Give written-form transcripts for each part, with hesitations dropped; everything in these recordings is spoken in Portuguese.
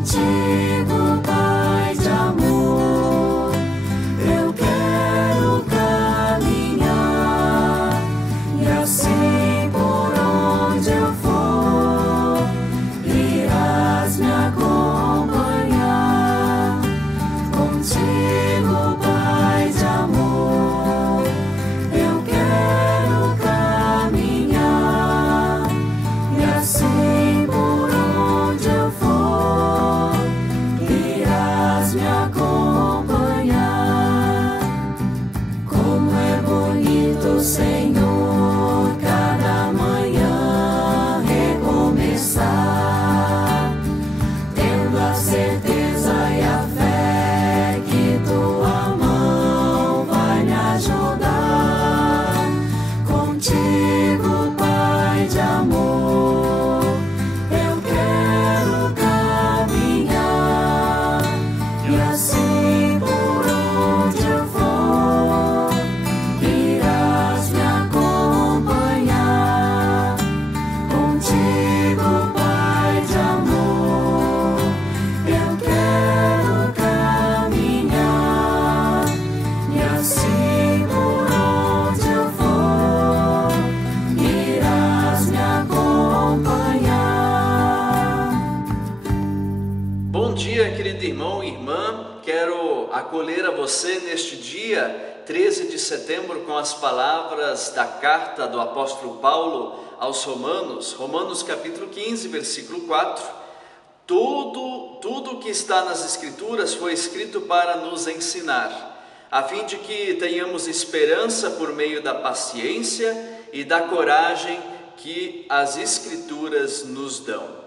Contigo, Pai de amor, eu quero caminhar, e assim por onde eu for, irás me acompanhar. Contigo, Pai de amor, eu quero caminhar, e assim por onde eu for, irás me acompanhar. Como é bonito, Senhor, cada manhã recomeçar, tendo a certeza e a fé que tua mão vai me ajudar. Contigo, Pai de amor, eu quero caminhar, e assim por onde eu for, irás me acompanhar. Contigo, Pai de amor, eu quero caminhar, e assim por onde eu for, irás me acompanhar. Bom dia, querido irmão e irmã. Quero acolher a você neste dia 13 de setembro com as palavras da carta do apóstolo Paulo aos Romanos, Romanos capítulo 15, versículo 4. Tudo que está nas Escrituras foi escrito para nos ensinar, a fim de que tenhamos esperança por meio da paciência e da coragem que as Escrituras nos dão.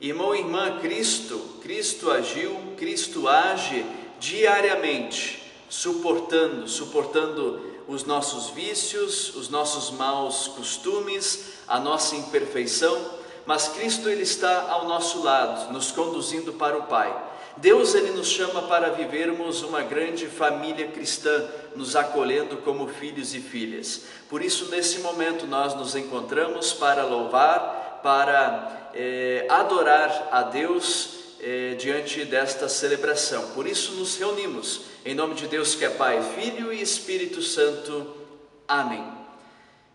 Irmão e irmã, Cristo agiu, Cristo age diariamente, suportando os nossos vícios, os nossos maus costumes, a nossa imperfeição, mas Cristo, Ele está ao nosso lado, nos conduzindo para o Pai. Deus, Ele nos chama para vivermos uma grande família cristã, nos acolhendo como filhos e filhas. Por isso, nesse momento, nós nos encontramos para louvar, para adorar a Deus diante desta celebração. Por isso nos reunimos em nome de Deus, que é Pai, Filho e Espírito Santo. Amém.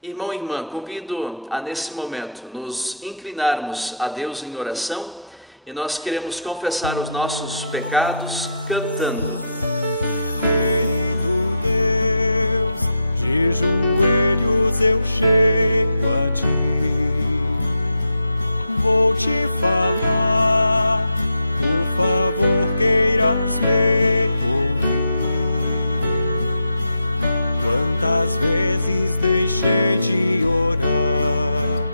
Irmão e irmã, convido a nesse momento nos inclinarmos a Deus em oração, e nós queremos confessar os nossos pecados cantando. Querido Deus, de joelhos eu chego a Ti. Vou te falar, por favor, queiras me ouvir. Quantas vezes deixei de orar,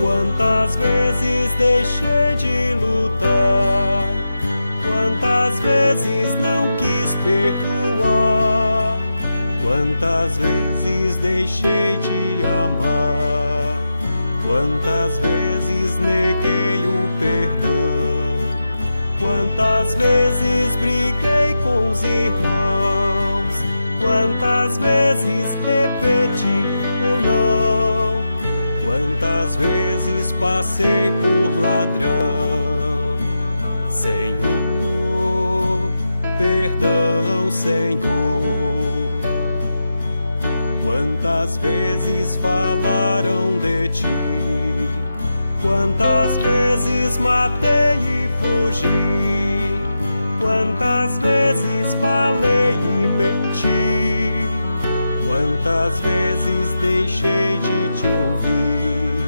quantas vezes deixei de lutar, quantas vezes não quis perdoar, quantas vezes deixei de amar, quantas vezes neguei o perdão, quantas vezes briguei com os irmãos, quantas vezes repeti eu não, quantas vezes passei por ladrão. Senhor, perdão, Senhor. Quantas vezes falaram de Ti, quantas vezes matei e fugi, quantas vezes falei e menti, quantas vezes deixei de Te ouvir.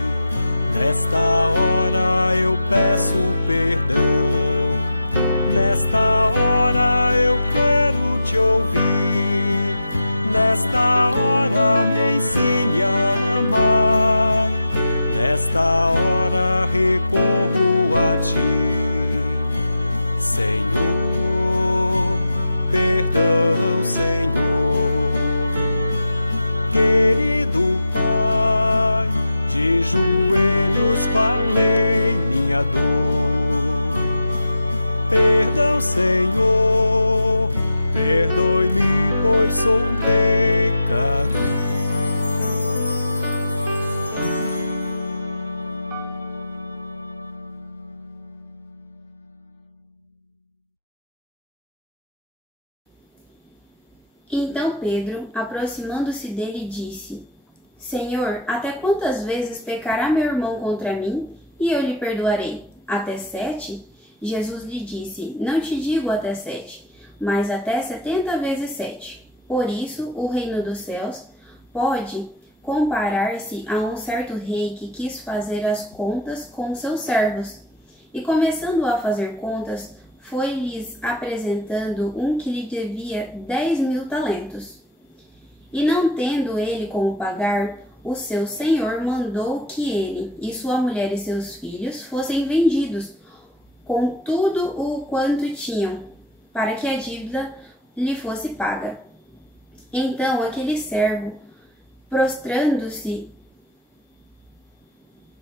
Nesta hora eu peço perdão, nesta hora eu quero Te ouvir, nesta hora me ensine a amar, nesta hora recorro a Ti. Senhor, perdão, Senhor. Querido Pai, de joelhos falei minha dor. Perdão, Senhor, perdoe-me, pois sou um pecador. Então Pedro, aproximando-se dele, disse: Senhor, até quantas vezes pecará meu irmão contra mim, e eu lhe perdoarei? Até 7? Jesus lhe disse: Não te digo até 7, mas até 70 vezes 7. Por isso, o reino dos céus pode comparar-se a um certo rei que quis fazer as contas com seus servos. E começando a fazer contas, foi-lhes apresentando um que lhe devia 10.000 talentos. E não tendo ele como pagar, o seu senhor mandou que ele e sua mulher e seus filhos fossem vendidos, com tudo o quanto tinham, para que a dívida lhe fosse paga. Então aquele servo, prostrando-se,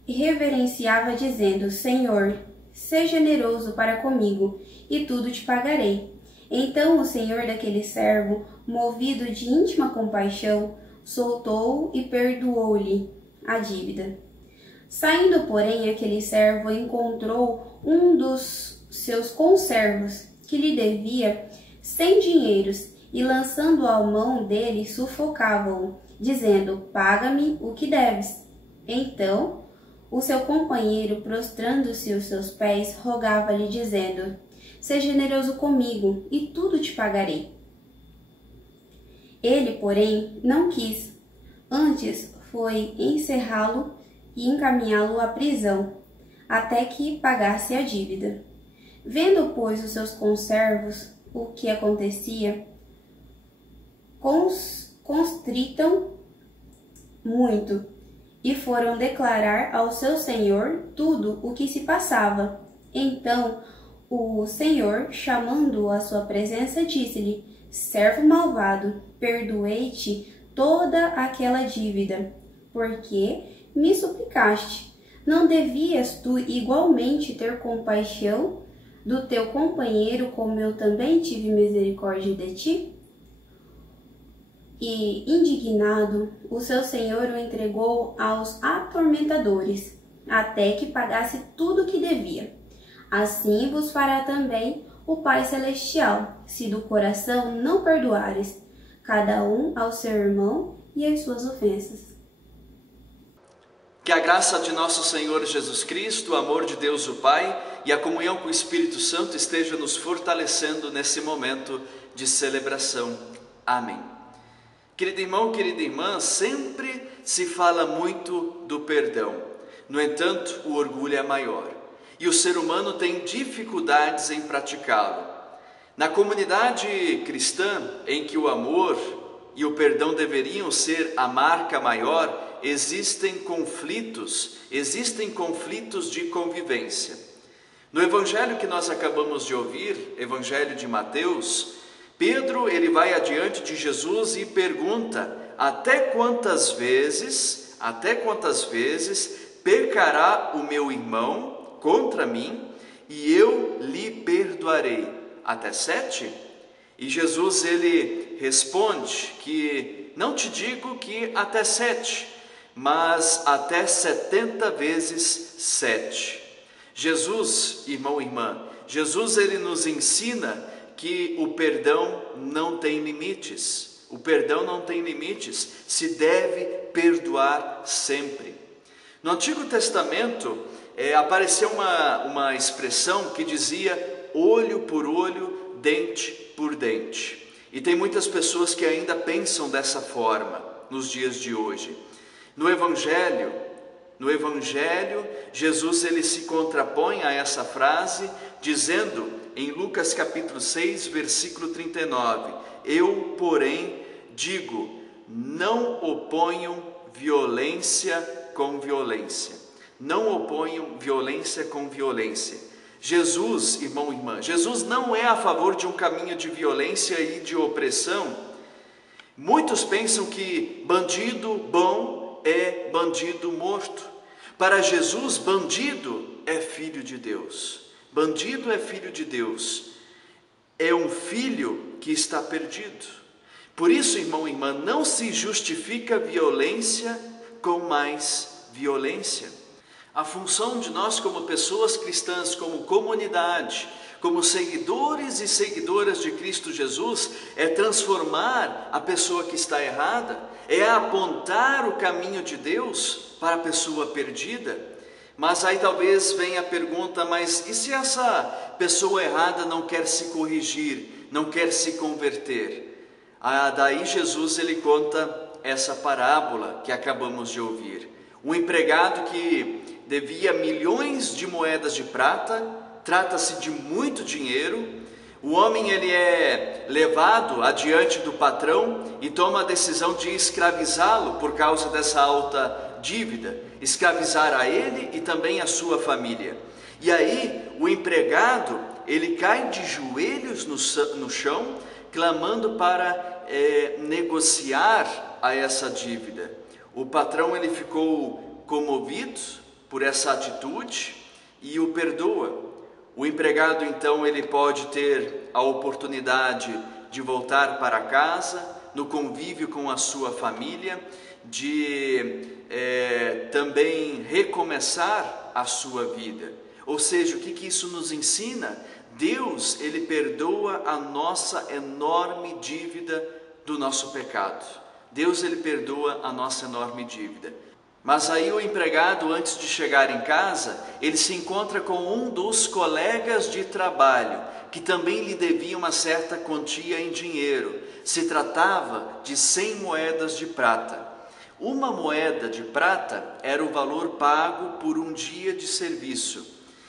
reverenciava, dizendo: Senhor, seja generoso para comigo, e tudo te pagarei. Então o senhor daquele servo, movido de íntima compaixão, soltou-o e perdoou-lhe a dívida. Saindo, porém, aquele servo encontrou um dos seus conservos, que lhe devia 100 dinheiros, e lançando a mão dele, sufocava-o, dizendo: Paga-me o que deves. Então o seu companheiro, prostrando-se aos seus pés, rogava-lhe, dizendo: Seja generoso comigo, e tudo te pagarei. Ele, porém, não quis. Antes foi encerrá-lo e encaminhá-lo à prisão, até que pagasse a dívida. Vendo, pois, os seus conservos o que acontecia, constritam muito, e foram declarar ao seu senhor tudo o que se passava. Então o senhor, chamando-o à sua presença, disse-lhe: Servo malvado, perdoei-te toda aquela dívida, porque me suplicaste. Não devias tu igualmente ter compaixão do teu companheiro, como eu também tive misericórdia de ti? E, indignado, o seu senhor o entregou aos atormentadores, até que pagasse tudo o que devia. Assim vos fará também o Pai Celestial, se do coração não perdoares, cada um ao seu irmão e as suas ofensas. Que a graça de nosso Senhor Jesus Cristo, o amor de Deus o Pai e a comunhão com o Espírito Santo esteja nos fortalecendo nesse momento de celebração. Amém. Querido irmão, querida irmã, sempre se fala muito do perdão. No entanto, o orgulho é maior e o ser humano tem dificuldades em praticá-lo. Na comunidade cristã, em que o amor e o perdão deveriam ser a marca maior, existem conflitos de convivência. No evangelho que nós acabamos de ouvir, evangelho de Mateus, Pedro ele vai adiante de Jesus e pergunta: até quantas vezes pecará o meu irmão contra mim e eu lhe perdoarei? Até 7? E Jesus ele responde que não te digo que até 7, mas até 70 vezes 7. Jesus, irmão e irmã, Jesus ele nos ensina que o perdão não tem limites. O perdão não tem limites, se deve perdoar sempre. No Antigo Testamento apareceu uma expressão que dizia olho por olho, dente por dente. E tem muitas pessoas que ainda pensam dessa forma nos dias de hoje. No Evangelho, Jesus ele se contrapõe a essa frase, dizendo em Lucas capítulo 6, versículo 39, eu, porém, digo, não oponham violência com violência. Não oponham violência com violência. Jesus, irmão e irmã, Jesus não é a favor de um caminho de violência e de opressão. Muitos pensam que bandido bom é bandido morto. Para Jesus, bandido é filho de Deus. Bandido é filho de Deus. É um filho que está perdido. Por isso, irmão e irmã, não se justifica violência com mais violência. A função de nós como pessoas cristãs, como comunidade, como seguidores e seguidoras de Cristo Jesus, é transformar a pessoa que está errada, é apontar o caminho de Deus para a pessoa perdida. Mas aí talvez venha a pergunta, mas e se essa pessoa errada não quer se corrigir, não quer se converter? Daí Jesus ele conta essa parábola que acabamos de ouvir. Um empregado que devia milhões de moedas de prata, trata-se de muito dinheiro. O homem ele é levado adiante do patrão e toma a decisão de escravizá-lo por causa dessa alta dívida, escravizar a ele e também a sua família. E aí o empregado ele cai de joelhos no chão, clamando para negociar a essa dívida. O patrão ele ficou comovido por essa atitude e o perdoa. O empregado então ele pode ter a oportunidade de voltar para casa, no convívio com a sua família, de também recomeçar a sua vida. Ou seja, o que isso nos ensina? Deus ele perdoa a nossa enorme dívida do nosso pecado. Deus ele perdoa a nossa enorme dívida. Mas aí o empregado, antes de chegar em casa, ele se encontra com um dos colegas de trabalho, que também lhe devia uma certa quantia em dinheiro. Se tratava de 100 moedas de prata. Uma moeda de prata era o valor pago por um dia de serviço.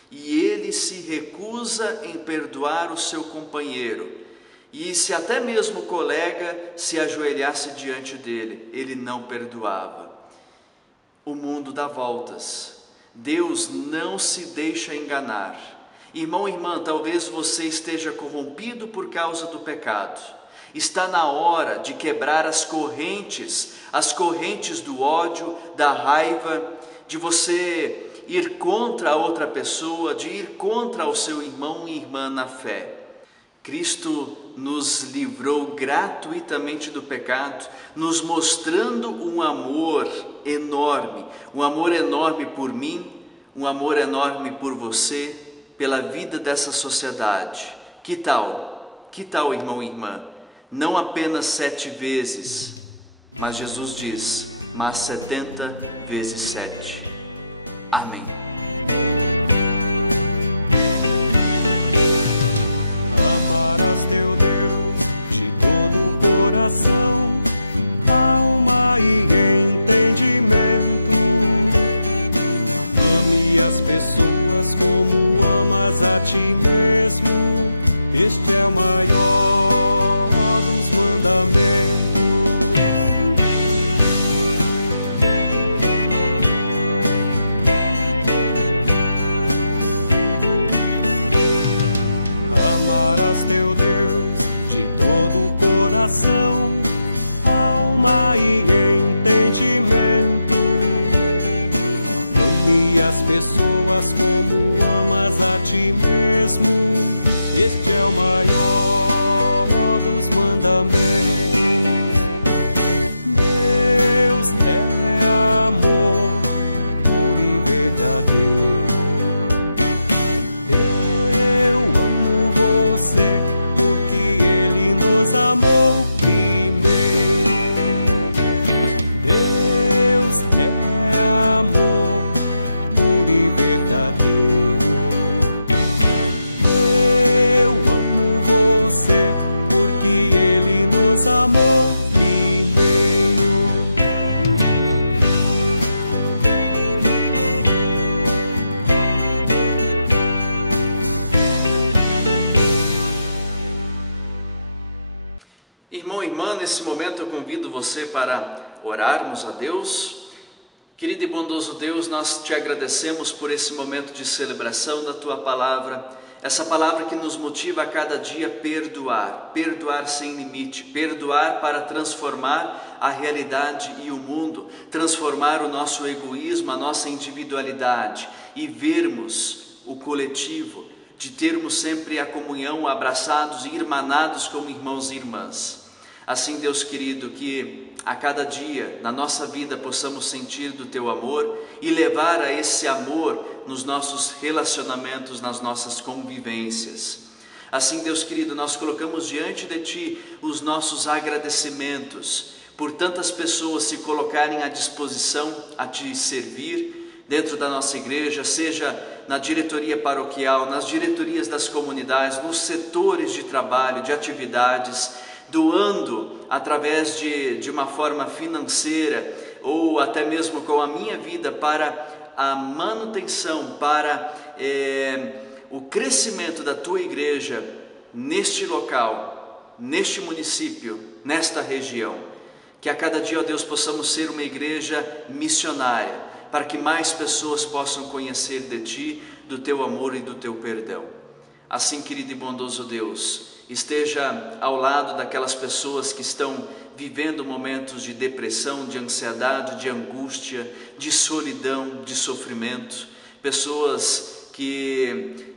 E ele se recusa em perdoar o seu companheiro. E se até mesmo o colega se ajoelhasse diante dele, ele não perdoava. O mundo dá voltas. Deus não se deixa enganar. Irmão, irmã, talvez você esteja corrompido por causa do pecado. Está na hora de quebrar as correntes do ódio, da raiva, de você ir contra a outra pessoa, de ir contra o seu irmão e irmã na fé. Cristo nos livrou gratuitamente do pecado, nos mostrando um amor enorme por mim, um amor enorme por você, pela vida dessa sociedade. Que tal, irmão e irmã? Não apenas 7 vezes, mas Jesus diz, mas 70 vezes 7. Amém. Amarás teu Deus de todo o coração, alma e entendimento. Ame as pessoas como amas a ti mesmo. Este é o maior dos mandamentos. Amarás teu Deus de todo o coração, alma e entendimento. Ame as pessoas como amas a ti mesmo. Este é o maior dos mandamentos. Deus é amor puro e verdadeiro. Você, porque Ele nos amou primeiro. Deus é amor puro e verdadeiro. Eu amo você, porque Ele nos amou primeiro. Nesse momento eu convido você para orarmos a Deus. Querido e bondoso Deus, nós te agradecemos por esse momento de celebração da Tua Palavra, essa palavra que nos motiva a cada dia perdoar, perdoar sem limite, perdoar para transformar a realidade e o mundo, transformar o nosso egoísmo, a nossa individualidade e vermos o coletivo, de termos sempre a comunhão, abraçados e irmanados como irmãos e irmãs. Assim, Deus querido, que a cada dia na nossa vida possamos sentir do Teu amor e levar a esse amor nos nossos relacionamentos, nas nossas convivências. Assim, Deus querido, nós colocamos diante de Ti os nossos agradecimentos por tantas pessoas se colocarem à disposição a Te servir dentro da nossa igreja, seja na diretoria paroquial, nas diretorias das comunidades, nos setores de trabalho, de atividades, doando através de uma forma financeira ou até mesmo com a minha vida para a manutenção, para o crescimento da Tua igreja neste local, neste município, nesta região. Que a cada dia, ó Deus, possamos ser uma igreja missionária, para que mais pessoas possam conhecer de Ti, do Teu amor e do Teu perdão. Assim, querido e bondoso Deus, esteja ao lado daquelas pessoas que estão vivendo momentos de depressão, de ansiedade, de angústia, de solidão, de sofrimento, pessoas que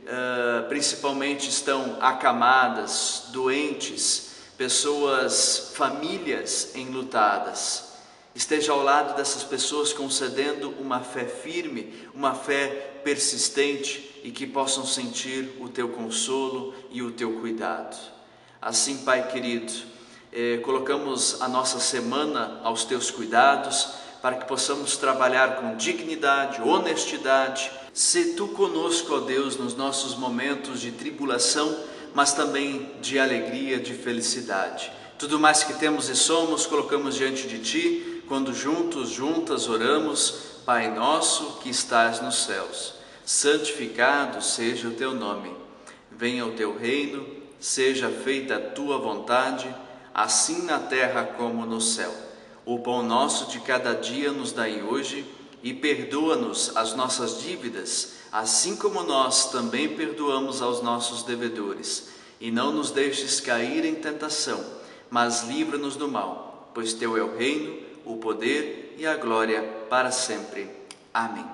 principalmente estão acamadas, doentes, pessoas, famílias enlutadas. Esteja ao lado dessas pessoas concedendo uma fé firme, uma fé persistente e que possam sentir o Teu consolo e o Teu cuidado. Assim, Pai querido, colocamos a nossa semana aos Teus cuidados para que possamos trabalhar com dignidade, honestidade. Sê Tu conosco, ó Deus, nos nossos momentos de tribulação, mas também de alegria, de felicidade. Tudo mais que temos e somos, colocamos diante de Ti, quando juntas oramos: Pai nosso que estás nos céus, santificado seja o Teu nome. Venha o Teu reino, seja feita a Tua vontade, assim na terra como no céu. O pão nosso de cada dia nos dai hoje, e perdoa-nos as nossas dívidas, assim como nós também perdoamos aos nossos devedores. E não nos deixes cair em tentação, mas livra-nos do mal, pois Teu é o reino, o poder e a glória para sempre. Amém.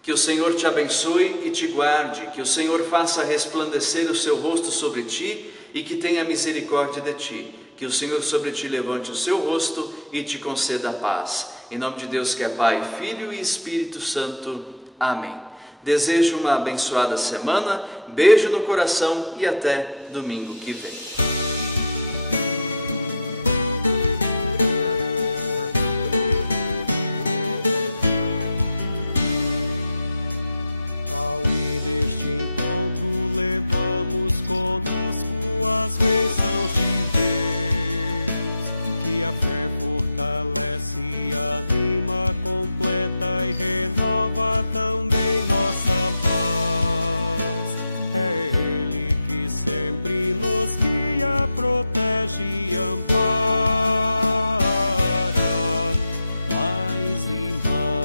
Que o Senhor te abençoe e te guarde, que o Senhor faça resplandecer o seu rosto sobre ti e que tenha misericórdia de ti. Que o Senhor sobre ti levante o seu rosto e te conceda a paz. Em nome de Deus que é Pai, Filho e Espírito Santo. Amém. Desejo uma abençoada semana, beijo no coração e até domingo que vem. Ao ir neste encontro, levamos conosco as bênçãos de Deus, que a fé fortalece, anima, completa e renova também nossa paz. É Ele que sempre nos guia, protege e ampara, mais e mais.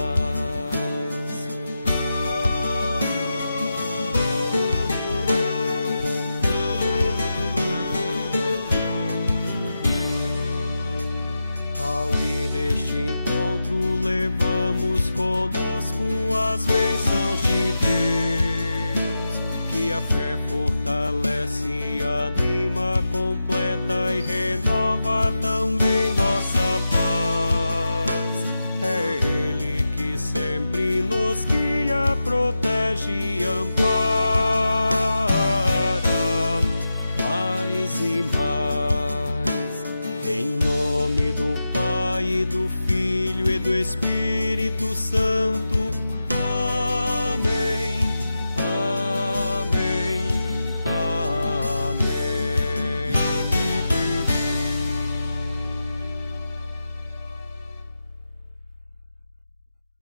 Ao ir neste encontro, levamos conosco as bênçãos de Deus, que a fé fortalece, anima, completa e renova também nossa paz. É Ele que sempre nos guia, protege e ampara, mais e mais. Em nome do Pai, e do Filho e do Espírito Santo.